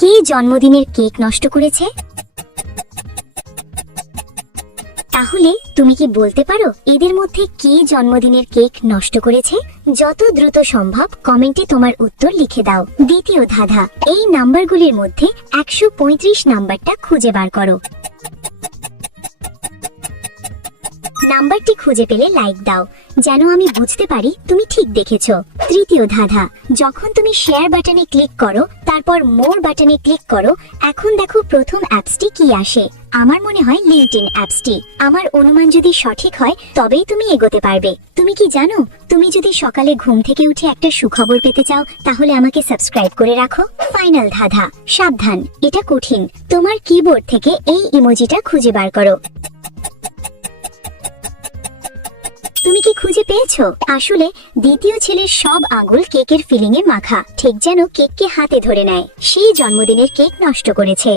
কে জন্মদিনের কেক নষ্ট করেছে? তাহলে তুমি কি বলতে পারো এদের মধ্যে কে জন্মদিনের কেক নষ্ট করেছে? যত দ্রুত সম্ভব কমেন্টে তোমার উত্তর লিখে দাও। দ্বিতীয় ধাঁধা, এই নাম্বারগুলির মধ্যে 135 নাম্বারটা খুঁজে বার করো। নাম্বারটি খুঁজে পেলে লাইক দাও, যেন আমি বুঝতে পারি তুমি ঠিক দেখেছো। তৃতীয় ধাঁধা, যখন তুমি শেয়ার বাটনে ক্লিক করো তারপর মোর বাটনে ক্লিক করো, এখন দেখো প্রথম অ্যাপসটি কি আসে। আমার মনে হয় লিঙ্কডইন অ্যাপসটি। আমার অনুমান যদি সঠিক হয় তবেই তুমি এগোতে পারবে। তুমি কি জানো, তুমি যদি সকালে ঘুম থেকে উঠে একটা সুখবর পেতে চাও তাহলে আমাকে সাবস্ক্রাইব করে রাখো। ফাইনাল ধাঁধা, সাবধান, এটা কঠিন। তোমার কিবোর্ড থেকে এই ইমোজিটা খুঁজে বার করো। তুমি কি খুঁজে পেয়েছো? আসলে দ্বিতীয় ছেলের সব আঙ্গুল কেকের ফিলিং এ মাখা, ঠিক যেন কেককে হাতে ধরে নেয়। সেই জন্মদিনের কেক নষ্ট করেছে।